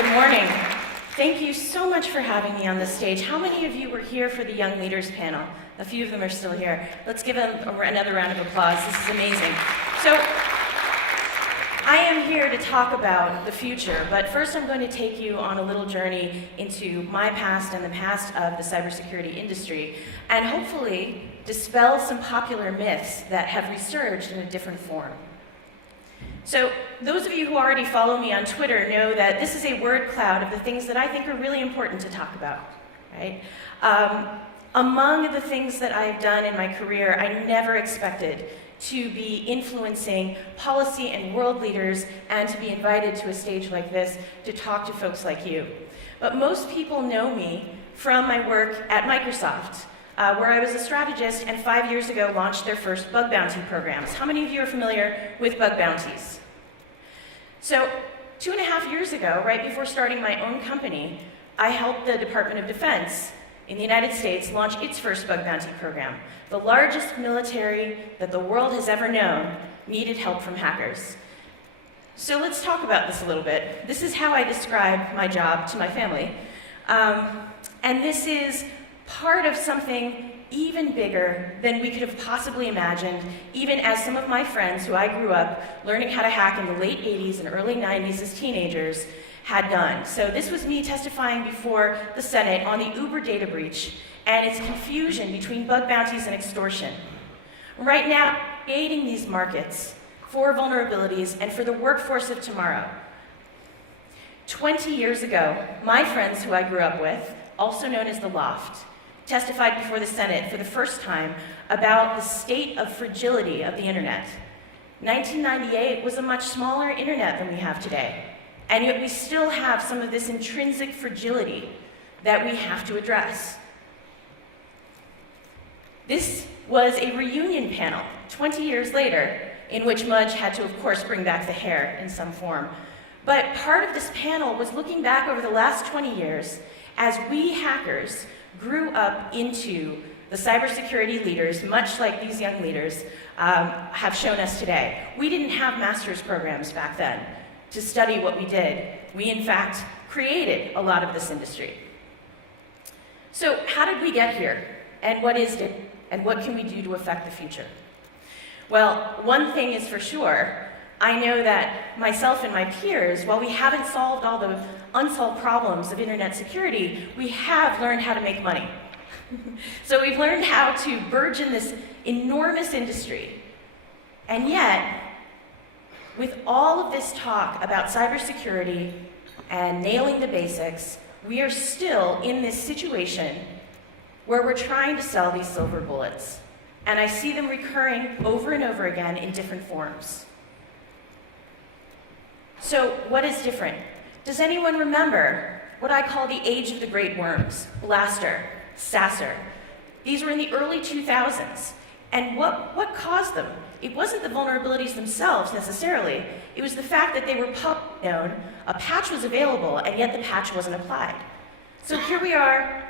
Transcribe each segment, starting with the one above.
good morning. Thank you so much for having me on this stage. How many of you were here for the Young Leaders panel? A few of them are still here. Let's give them another round of applause. This is amazing. So, I am here to talk about the future, but first I'm going to take you on a little journey into my past and the past of the cybersecurity industry, and hopefully dispel some popular myths that have resurged in a different form. So, those of you who already follow me on Twitter know that this is a word cloud of the things that I think are really important to talk about, right? Among the things that I've done in my career, I never expected to be influencing policy and world leaders and to be invited to a stage like this to talk to folks like you. But most people know me from my work at Microsoft, where I was a strategist and 5 years ago launched their first bug bounty programs. How many of you are familiar with bug bounties? So 2.5 years ago, right before starting my own company, I helped the Department of Defense in the United States launch its first bug bounty program. The largest military that the world has ever known needed help from hackers. So let's talk about this a little bit. This is how I describe my job to my family. And this is part of something even bigger than we could have possibly imagined, even as some of my friends who I grew up learning how to hack in the late 80s and early 90s as teenagers had done. So this was me testifying before the Senate on the Uber data breach and its confusion between bug bounties and extortion. Right now, creating these markets for vulnerabilities and for the workforce of tomorrow. 20 years ago, my friends who I grew up with, also known as the Loft, testified before the Senate for the first time about the state of fragility of the internet. 1998 was a much smaller internet than we have today, and yet we still have some of this intrinsic fragility that we have to address. This was a reunion panel 20 years later, in which Mudge had to, of course, bring back the hair in some form. But part of this panel was looking back over the last 20 years as we hackers grew up into the cybersecurity leaders, much like these young leaders have shown us today. We didn't have master's programs back then to study what we did. We, in fact, created a lot of this industry. So how did we get here? And what is it? And what can we do to affect the future? Well, one thing is for sure. I know that myself and my peers, while we haven't solved all the unsolved problems of internet security, we have learned how to make money. So we've learned how to burgeon this enormous industry. And yet, with all of this talk about cybersecurity and nailing the basics, we are still in this situation where we're trying to sell these silver bullets. And I see them recurring over and over again in different forms. So what is different? Does anyone remember what I call the age of the great worms? Blaster, Sasser. These were in the early 2000s. And what caused them? It wasn't the vulnerabilities themselves necessarily. It was the fact that they were publicly known, a patch was available, and yet the patch wasn't applied. So here we are,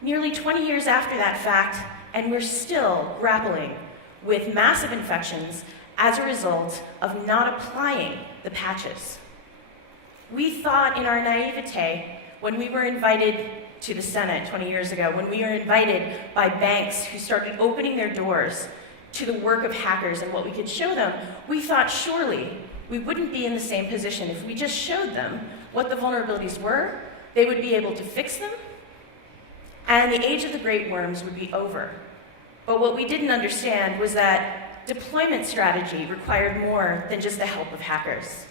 nearly 20 years after that fact, and we're still grappling with massive infections as a result of not applying the patches. We thought in our naivete, when we were invited to the Senate 20 years ago, when we were invited by banks who started opening their doors to the work of hackers and what we could show them, we thought surely we wouldn't be in the same position. If we just showed them what the vulnerabilities were, they would be able to fix them, and the age of the great worms would be over. But what we didn't understand was that deployment strategy required more than just the help of hackers.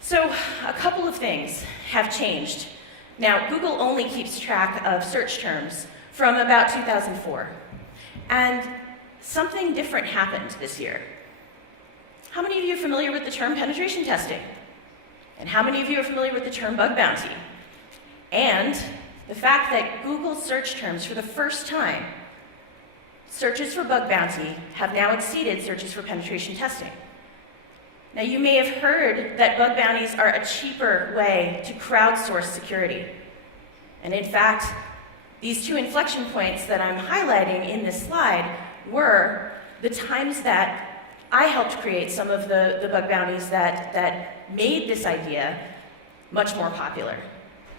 So a couple of things have changed. Now, Google only keeps track of search terms from about 2004. And something different happened this year. How many of you are familiar with the term penetration testing? And how many of you are familiar with the term bug bounty? And the fact that Google search terms, for the first time, searches for bug bounty have now exceeded searches for penetration testing. Now, you may have heard that bug bounties are a cheaper way to crowdsource security. And in fact, these two inflection points that I'm highlighting in this slide were the times that I helped create some of the bug bounties that made this idea much more popular.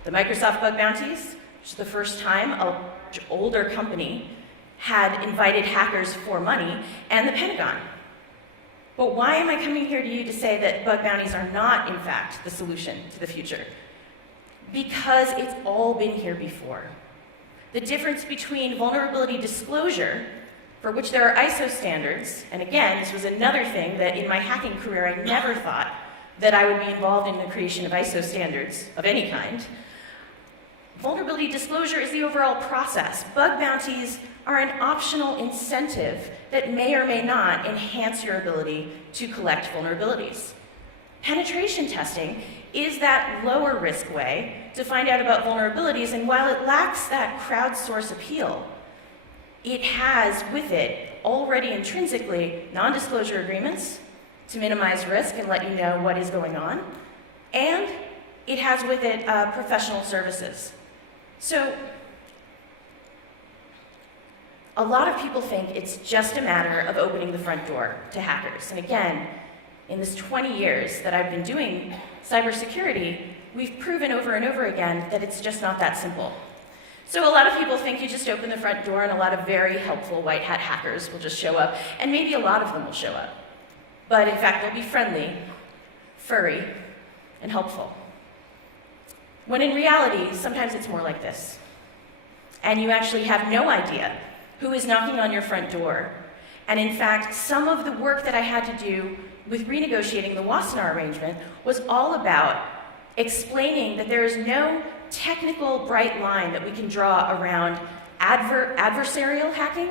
The Microsoft bug bounties, which is the first time a much older company had invited hackers for money, and the Pentagon. But why am I coming here to you to say that bug bounties are not, in fact, the solution to the future? Because it's all been here before. The difference between vulnerability disclosure, for which there are ISO standards, and again, this was another thing that in my hacking career I never thought that I would be involved in the creation of ISO standards of any kind. Vulnerability disclosure is the overall process. Bug bounties are an optional incentive that may or may not enhance your ability to collect vulnerabilities. Penetration testing is that lower risk way to find out about vulnerabilities, and while it lacks that crowdsource appeal, it has with it already intrinsically non-disclosure agreements to minimize risk and let you know what is going on, and it has with it professional services. So, a lot of people think it's just a matter of opening the front door to hackers. And again, in this 20 years that I've been doing cybersecurity, we've proven over and over again that it's just not that simple. So a lot of people think you just open the front door and a lot of very helpful white hat hackers will just show up, and maybe a lot of them will show up. But in fact, they'll be friendly, furry, and helpful. When in reality, sometimes it's more like this. And you actually have no idea who is knocking on your front door. And in fact, some of the work that I had to do with renegotiating the Wassenaar arrangement was all about explaining that there is no technical bright line that we can draw around adversarial hacking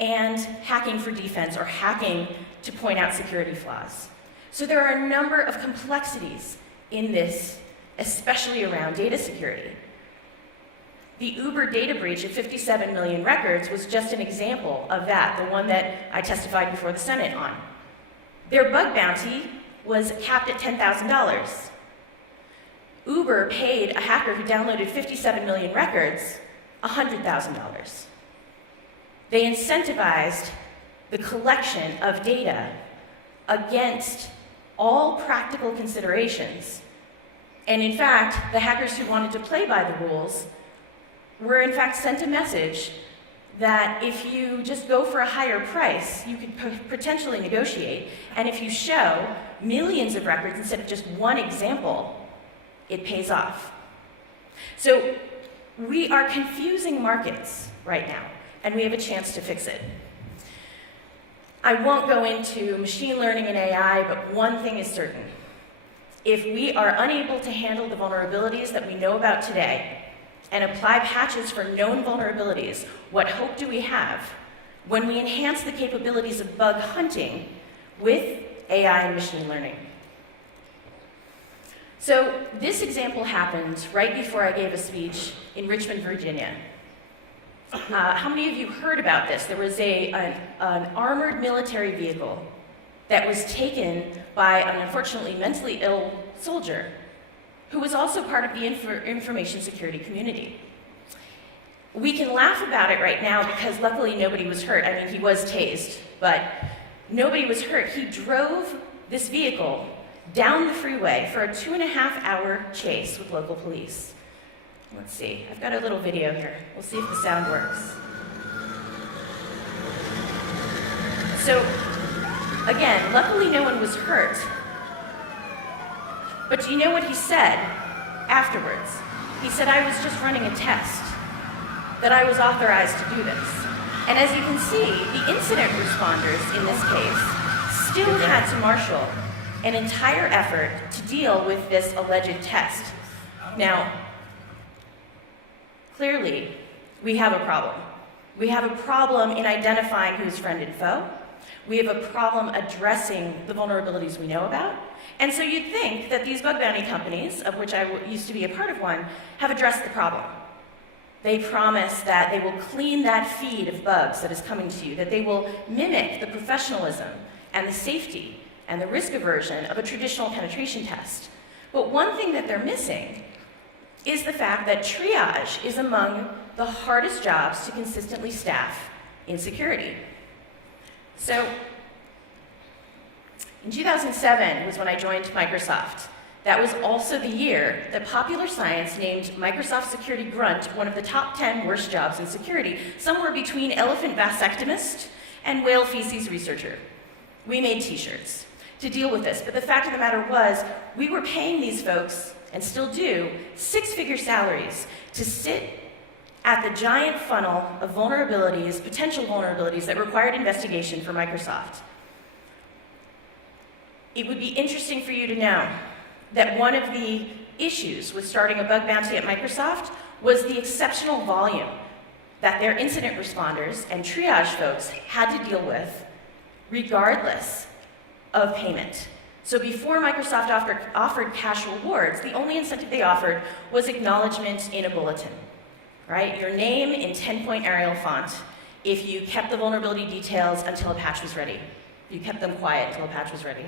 and hacking for defense or hacking to point out security flaws. So there are a number of complexities in this, especially around data security. The Uber data breach of 57 million records was just an example of that, the one that I testified before the Senate on. Their bug bounty was capped at $10,000. Uber paid a hacker who downloaded 57 million records $100,000. They incentivized the collection of data against all practical considerations. And in fact, the hackers who wanted to play by the rules were in fact sent a message that if you just go for a higher price, you could potentially negotiate, and if you show millions of records instead of just one example, it pays off. So we are confusing markets right now, and we have a chance to fix it. I won't go into machine learning and AI, but one thing is certain. If we are unable to handle the vulnerabilities that we know about today and apply patches for known vulnerabilities, what hope do we have when we enhance the capabilities of bug hunting with AI and machine learning? So this example happened right before I gave a speech in Richmond, Virginia. How many of you heard about this? There was an armored military vehicle that was taken by an unfortunately mentally ill soldier who was also part of the information security community. We can laugh about it right now because luckily nobody was hurt. I mean, he was tased, but nobody was hurt. He drove this vehicle down the freeway for a 2.5-hour chase with local police. Let's see, I've got a little video here. We'll see if the sound works. So, again, luckily no one was hurt. But do you know what he said afterwards? He said, I was just running a test, that I was authorized to do this. And as you can see, the incident responders in this case still had to marshal an entire effort to deal with this alleged test. Now, clearly, we have a problem. We have a problem in identifying who's friend and foe. We have a problem addressing the vulnerabilities we know about. And so you'd think that these bug bounty companies, of which I used to be a part of one, have addressed the problem. They promise that they will clean that feed of bugs that is coming to you, that they will mimic the professionalism and the safety and the risk aversion of a traditional penetration test. But one thing that they're missing is the fact that triage is among the hardest jobs to consistently staff in security. So, in 2007 was when I joined Microsoft, that was also the year that Popular Science named Microsoft Security Grunt one of the top 10 worst jobs in security, somewhere between elephant vasectomist and whale feces researcher. We made t-shirts to deal with this, but the fact of the matter was, we were paying these folks, and still do, six-figure salaries to sit at the giant funnel of vulnerabilities, potential vulnerabilities that required investigation for Microsoft. It would be interesting for you to know that one of the issues with starting a bug bounty at Microsoft was the exceptional volume that their incident responders and triage folks had to deal with regardless of payment. So before Microsoft offered cash rewards, the only incentive they offered was acknowledgement in a bulletin, right? Your name in 10-point Arial font if you kept the vulnerability details until a patch was ready. You kept them quiet until a patch was ready.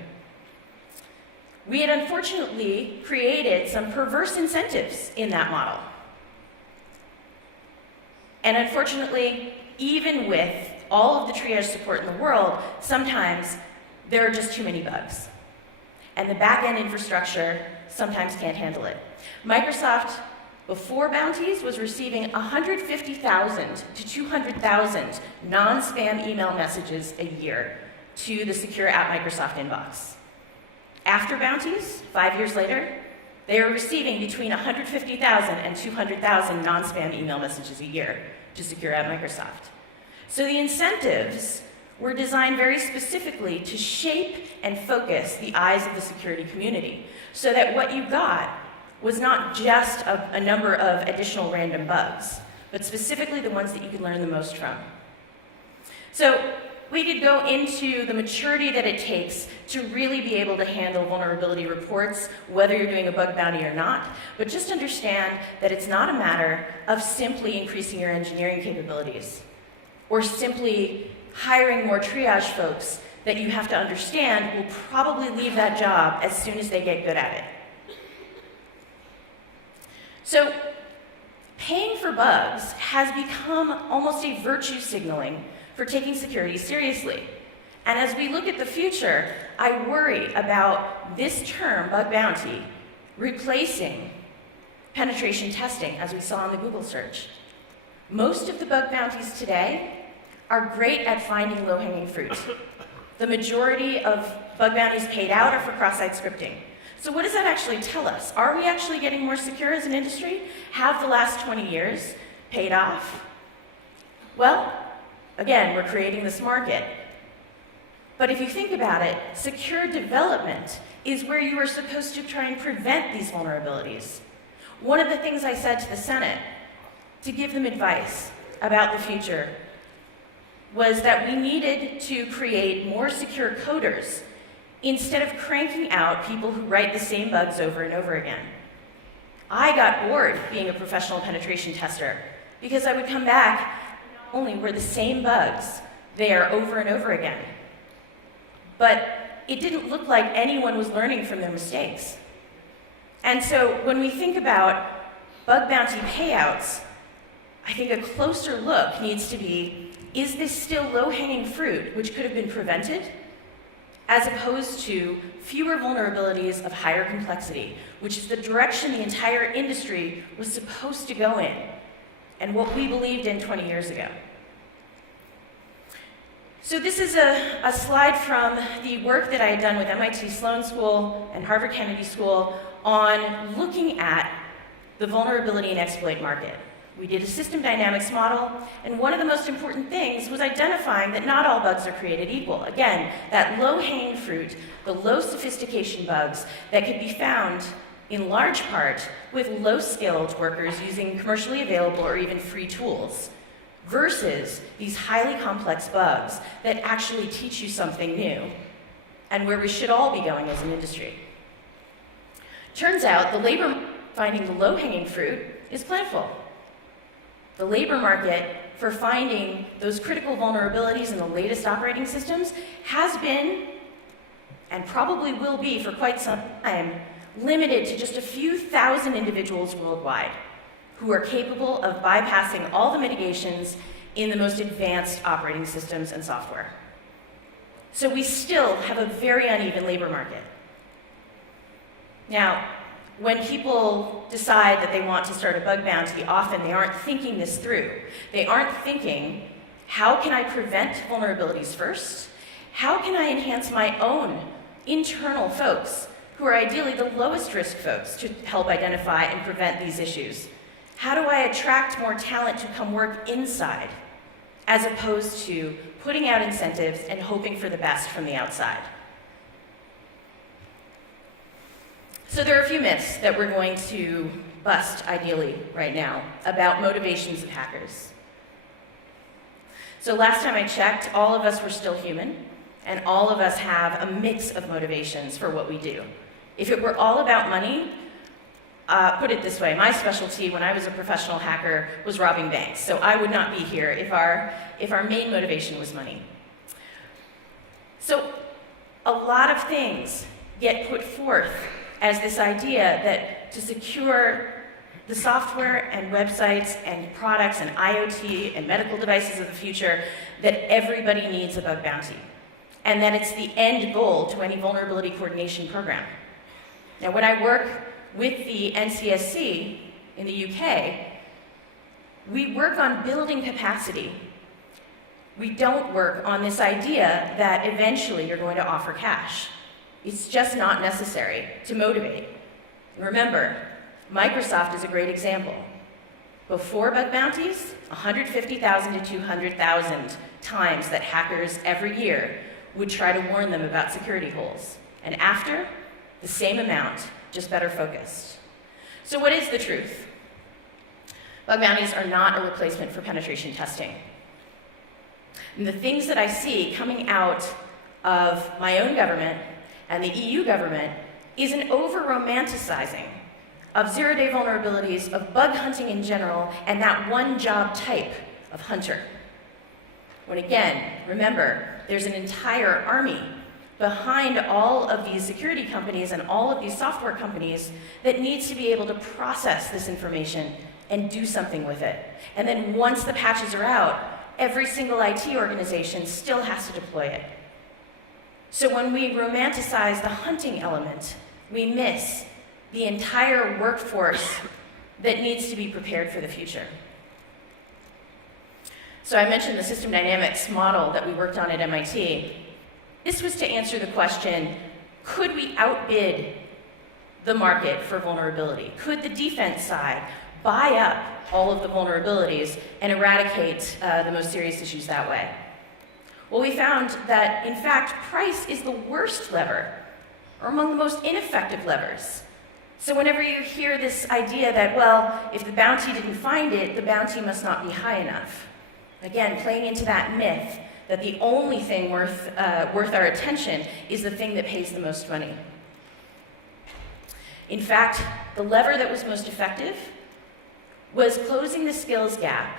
We had unfortunately created some perverse incentives in that model. And unfortunately, even with all of the triage support in the world, sometimes there are just too many bugs. And the back-end infrastructure sometimes can't handle it. Microsoft, before Bounties, was receiving 150,000 to 200,000 non-spam email messages a year to the Secure at Microsoft inbox. After Bounties, 5 years later, they are receiving between 150,000 and 200,000 non-spam email messages a year to Secure at Microsoft. So the incentives were designed very specifically to shape and focus the eyes of the security community so that what you got was not just a number of additional random bugs, but specifically the ones that you could learn the most from. So we could go into the maturity that it takes to really be able to handle vulnerability reports, whether you're doing a bug bounty or not, but just understand that it's not a matter of simply increasing your engineering capabilities or simply hiring more triage folks that you have to understand will probably leave that job as soon as they get good at it. So paying for bugs has become almost a virtue signaling for taking security seriously. And as we look at the future, I worry about this term, bug bounty, replacing penetration testing, as we saw in the Google search. Most of the bug bounties today are great at finding low-hanging fruit. The majority of bug bounties paid out are for cross-site scripting. So what does that actually tell us? Are we actually getting more secure as an industry? Have the last 20 years paid off? Well, again, we're creating this market. But if you think about it, secure development is where you are supposed to try and prevent these vulnerabilities. One of the things I said to the Senate to give them advice about the future was that we needed to create more secure coders instead of cranking out people who write the same bugs over and over again. I got bored being a professional penetration tester because I would come back, not only were the same bugs there over and over again, but it didn't look like anyone was learning from their mistakes. And so when we think about bug bounty payouts, I think a closer look needs to be, is this still low-hanging fruit which could have been prevented, as opposed to fewer vulnerabilities of higher complexity, which is the direction the entire industry was supposed to go in, and what we believed in 20 years ago. So this is a slide from the work that I had done with MIT Sloan School and Harvard Kennedy School on looking at the vulnerability and exploit market. We did a system dynamics model, and one of the most important things was identifying that not all bugs are created equal. Again, that low-hanging fruit, the low sophistication bugs that could be found in large part with low-skilled workers using commercially available or even free tools, versus these highly complex bugs that actually teach you something new, and where we should all be going as an industry. Turns out the labor finding the low-hanging fruit is plentiful. The labor market for finding those critical vulnerabilities in the latest operating systems has been, and probably will be for quite some time, limited to just a few thousand individuals worldwide who are capable of bypassing all the mitigations in the most advanced operating systems and software. So we still have a very uneven labor market. Now, when people decide that they want to start a bug bounty, often they aren't thinking this through. They aren't thinking, how can I prevent vulnerabilities first? How can I enhance my own internal folks, who are ideally the lowest risk folks, to help identify and prevent these issues? How do I attract more talent to come work inside, as opposed to putting out incentives and hoping for the best from the outside? So there are a few myths that we're going to bust, ideally, right now, about motivations of hackers. So last time I checked, all of us were still human, and all of us have a mix of motivations for what we do. If it were all about money, put it this way, my specialty when I was a professional hacker was robbing banks, so I would not be here if our main motivation was money. So a lot of things get put forth as this idea that to secure the software and websites and products and IoT and medical devices of the future, that everybody needs a bug bounty, and that it's the end goal to any vulnerability coordination program. Now, when I work with the NCSC in the UK, we work on building capacity. We don't work on this idea that eventually you're going to offer cash. It's just not necessary to motivate. Remember, Microsoft is a great example. Before bug bounties, 150,000 to 200,000 times that hackers every year would try to warn them about security holes. And after, the same amount, just better focused. So what is the truth? Bug bounties are not a replacement for penetration testing. And the things that I see coming out of my own government and the EU government is an over-romanticizing of zero-day vulnerabilities, of bug hunting in general, and that one job type of hunter. When again, remember, there's an entire army behind all of these security companies and all of these software companies that needs to be able to process this information and do something with it. And then once the patches are out, every single IT organization still has to deploy it. So when we romanticize the hunting element, we miss the entire workforce that needs to be prepared for the future. So I mentioned the system dynamics model that we worked on at MIT. This was to answer the question, could we outbid the market for vulnerability? Could the defense side buy up all of the vulnerabilities and eradicate the most serious issues that way? Well, we found that, in fact, price is the worst lever, or among the most ineffective levers. So whenever you hear this idea that, well, if the bounty didn't find it, the bounty must not be high enough. Again, playing into that myth that the only thing worth our attention is the thing that pays the most money. In fact, the lever that was most effective was closing the skills gap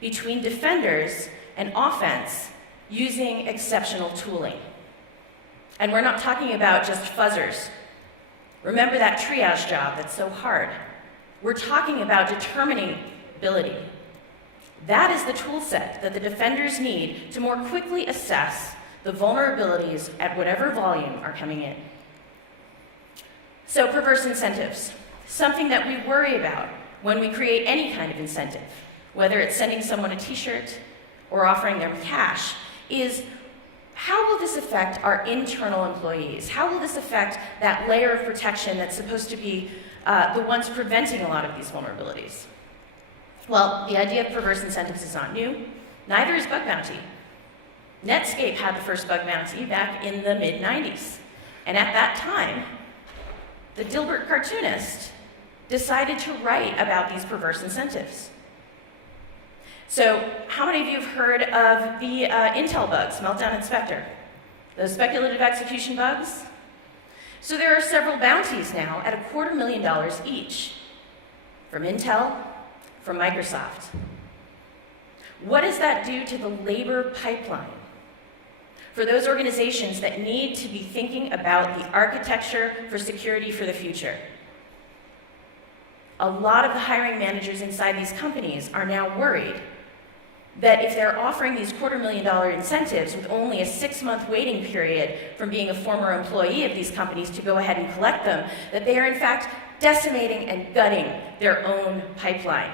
between defenders and offense using exceptional tooling. And we're not talking about just fuzzers. Remember that triage job that's so hard. We're talking about determining ability. That is the tool set that the defenders need to more quickly assess the vulnerabilities at whatever volume are coming in. So perverse incentives, something that we worry about when we create any kind of incentive, whether it's sending someone a t-shirt or offering them cash, is how will this affect our internal employees? How will this affect that layer of protection that's supposed to be the ones preventing a lot of these vulnerabilities? Well, the idea of perverse incentives is not new. Neither is bug bounty. Netscape had the first bug bounty back in the mid-90s. And at that time, the Dilbert cartoonist decided to write about these perverse incentives. So how many of you have heard of the Intel bugs, Meltdown and Spectre? Those speculative execution bugs? So there are several bounties now at $250,000 each from Intel, from Microsoft. What does that do to the labor pipeline for those organizations that need to be thinking about the architecture for security for the future? A lot of the hiring managers inside these companies are now worried that if they're offering these $250,000 incentives with only a 6-month waiting period from being a former employee of these companies to go ahead and collect them, that they are in fact decimating and gutting their own pipeline.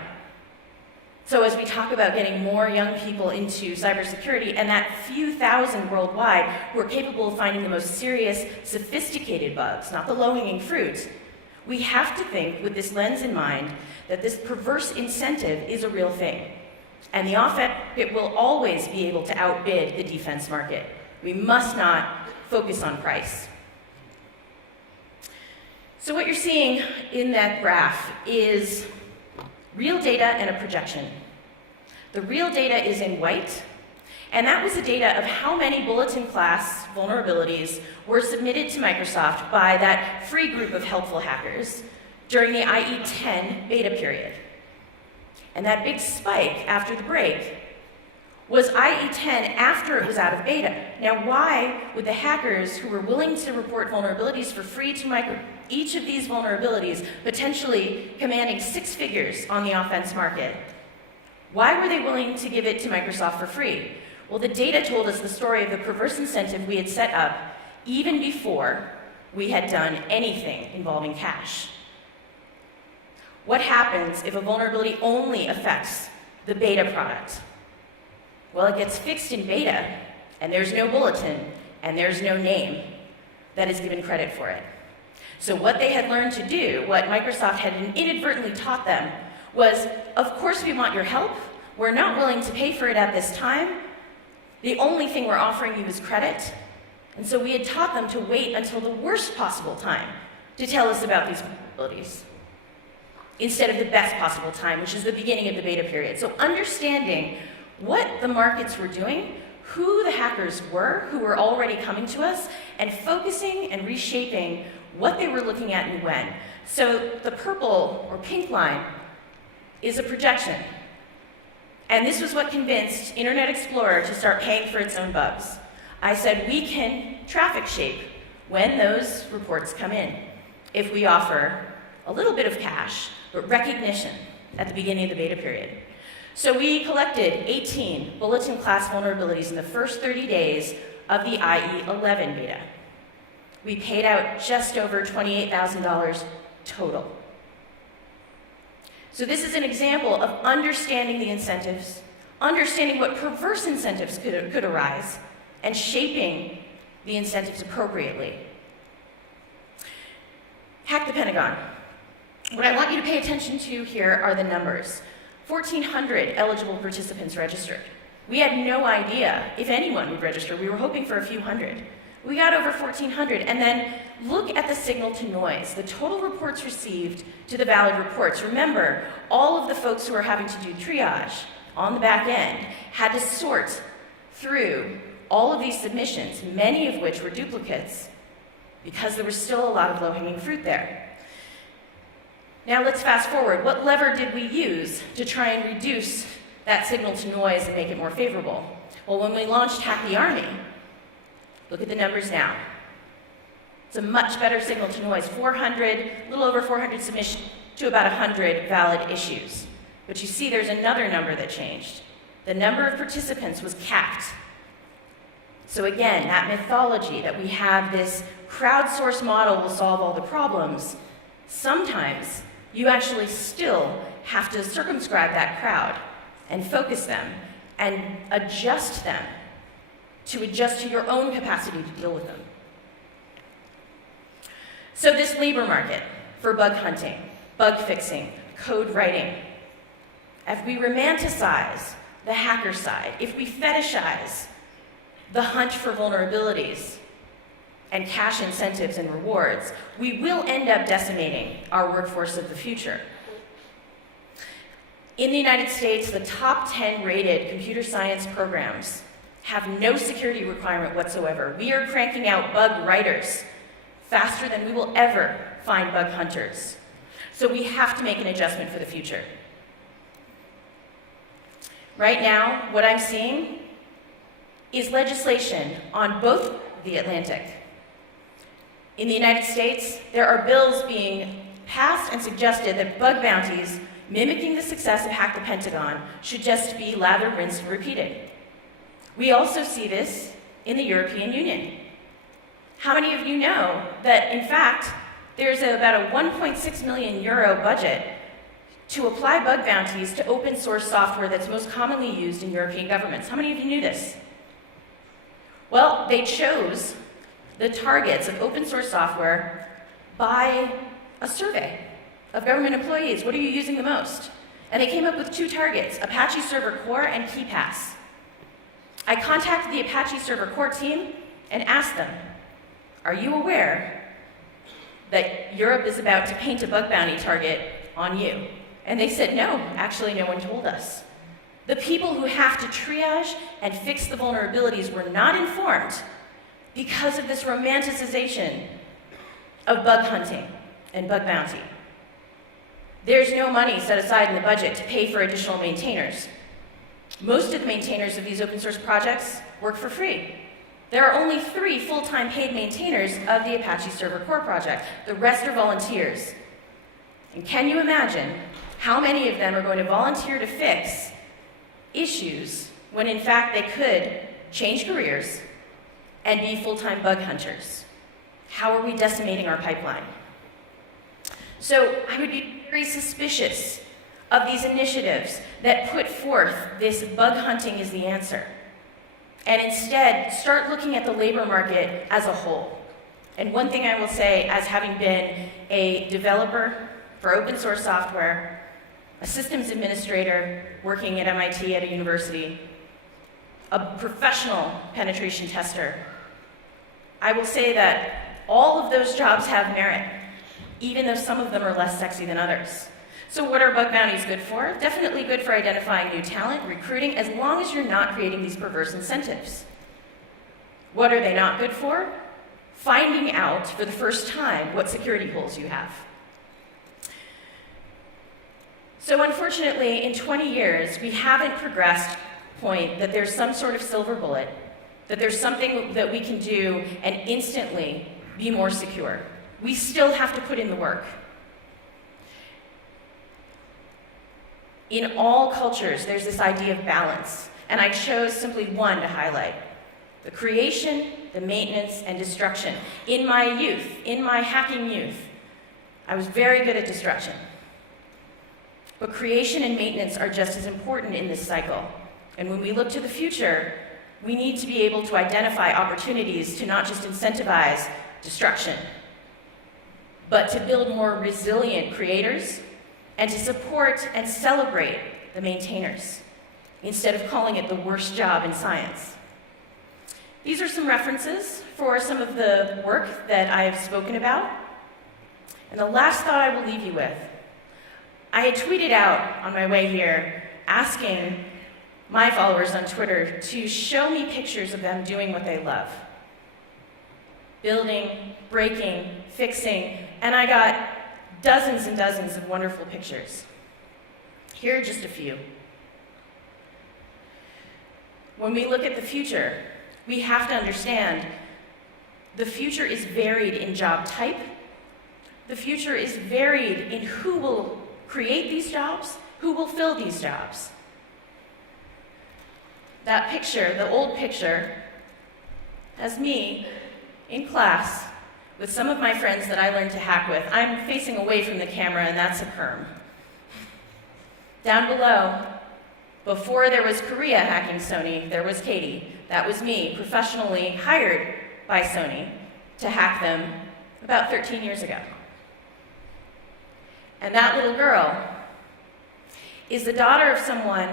So as we talk about getting more young people into cybersecurity, and that few thousand worldwide who are capable of finding the most serious, sophisticated bugs, not the low-hanging fruit, we have to think with this lens in mind that this perverse incentive is a real thing. And the offense, it will always be able to outbid the defense market. We must not focus on price. So what you're seeing in that graph is real data and a projection. The real data is in white, and that was the data of how many bulletin class vulnerabilities were submitted to Microsoft by that free group of helpful hackers during the IE10 beta period. And that big spike after the break was IE10 after it was out of beta. Now, why would the hackers who were willing to report vulnerabilities for free to each of these vulnerabilities, potentially commanding 6 figures on the offense market, why were they willing to give it to Microsoft for free? Well, the data told us the story of the perverse incentive we had set up even before we had done anything involving cache. What happens if a vulnerability only affects the beta product? Well, it gets fixed in beta, and there's no bulletin, and there's no name that is given credit for it. So what they had learned to do, what Microsoft had inadvertently taught them, was, of course we want your help, we're not willing to pay for it at this time, the only thing we're offering you is credit. And so we had taught them to wait until the worst possible time to tell us about these vulnerabilities, instead of the best possible time, which is the beginning of the beta period. So understanding what the markets were doing, who the hackers were, who were already coming to us, and focusing and reshaping what they were looking at and when. So the purple or pink line is a projection. And this was what convinced Internet Explorer to start paying for its own bugs. I said, we can traffic shape when those reports come in if we offer a little bit of cache, but recognition at the beginning of the beta period. So we collected 18 bulletin class vulnerabilities in the first 30 days of the IE11 beta. We paid out just over $28,000 total. So this is an example of understanding the incentives, understanding what perverse incentives could arise, and shaping the incentives appropriately. Hack the Pentagon. What I want you to pay attention to here are the numbers. 1,400 eligible participants registered. We had no idea if anyone would register. We were hoping for a few hundred. We got over 1,400, and then look at the signal to noise, the total reports received to the valid reports. Remember, all of the folks who are having to do triage on the back end had to sort through all of these submissions, many of which were duplicates, because there was still a lot of low-hanging fruit there. Now let's fast forward. What lever did we use to try and reduce that signal to noise and make it more favorable? Well, when we launched Hack the Army, look at the numbers now. It's a much better signal to noise, 400, a little over 400 submissions to about 100 valid issues. But you see there's another number that changed. The number of participants was capped. So again, that mythology that we have this crowdsourced model will solve all the problems, sometimes you actually still have to circumscribe that crowd and focus them and adjust them to adjust to your own capacity to deal with them. So this labor market for bug hunting, bug fixing, code writing, if we romanticize the hacker side, if we fetishize the hunt for vulnerabilities and cache incentives and rewards, we will end up decimating our workforce of the future. In the United States, the top 10 rated computer science programs have no security requirement whatsoever. We are cranking out bug writers faster than we will ever find bug hunters. So we have to make an adjustment for the future. Right now, what I'm seeing is legislation on both the Atlantic. In the United States, there are bills being passed and suggested that bug bounties mimicking the success of Hack the Pentagon should just be lathered, rinsed, and repeated. We also see this in the European Union. How many of you know that, in fact, there's about a 1.6 million euro budget to apply bug bounties to open source software that's most commonly used in European governments? How many of you knew this? Well, they chose the targets of open source software by a survey of government employees. What are you using the most? And they came up with 2 targets, Apache Server Core and KeePass. I contacted the Apache Server Core team and asked them, are you aware that Europe is about to paint a bug bounty target on you? And they said, no, actually no one told us. The people who have to triage and fix the vulnerabilities were not informed because of this romanticization of bug hunting and bug bounty. There's no money set aside in the budget to pay for additional maintainers. Most of the maintainers of these open source projects work for free. There are only 3 full-time paid maintainers of the Apache Server Core project. The rest are volunteers. And can you imagine how many of them are going to volunteer to fix issues when in fact they could change careers and be full-time bug hunters? How are we decimating our pipeline? So I would be very suspicious of these initiatives that put forth this bug hunting is the answer, and instead start looking at the labor market as a whole. And one thing I will say, as having been a developer for open source software, a systems administrator working at MIT at a university, a professional penetration tester, I will say that all of those jobs have merit, even though some of them are less sexy than others. So what are bug bounties good for? Definitely good for identifying new talent, recruiting, as long as you're not creating these perverse incentives. What are they not good for? Finding out for the first time what security holes you have. So unfortunately, in 20 years, we haven't progressed to the point that there's some sort of silver bullet, that there's something that we can do and instantly be more secure. We still have to put in the work. In all cultures, there's this idea of balance, and I chose simply one to highlight: the creation, the maintenance, and destruction. In my youth, in my hacking youth, I was very good at destruction. But creation and maintenance are just as important in this cycle. And when we look to the future, we need to be able to identify opportunities to not just incentivize destruction, but to build more resilient creators and to support and celebrate the maintainers, instead of calling it the worst job in science. These are some references for some of the work that I have spoken about. And the last thought I will leave you with: I had tweeted out on my way here asking my followers on Twitter to show me pictures of them doing what they love. Building, breaking, fixing, and I got dozens and dozens of wonderful pictures. Here are just a few. When we look at the future, we have to understand the future is varied in job type. The future is varied in who will create these jobs, who will fill these jobs. That picture, the old picture, has me in class with some of my friends that I learned to hack with. I'm facing away from the camera, and that's a perm. Down below, before there was Korea hacking Sony, there was Katie. That was me, professionally hired by Sony to hack them about 13 years ago. And that little girl is the daughter of someone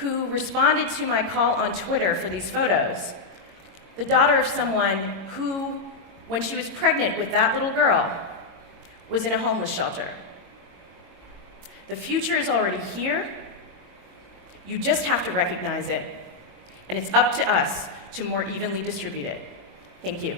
who responded to my call on Twitter for these photos. The daughter of someone who, when she was pregnant with that little girl, was in a homeless shelter. The future is already here. You just have to recognize it. And it's up to us to more evenly distribute it. Thank you.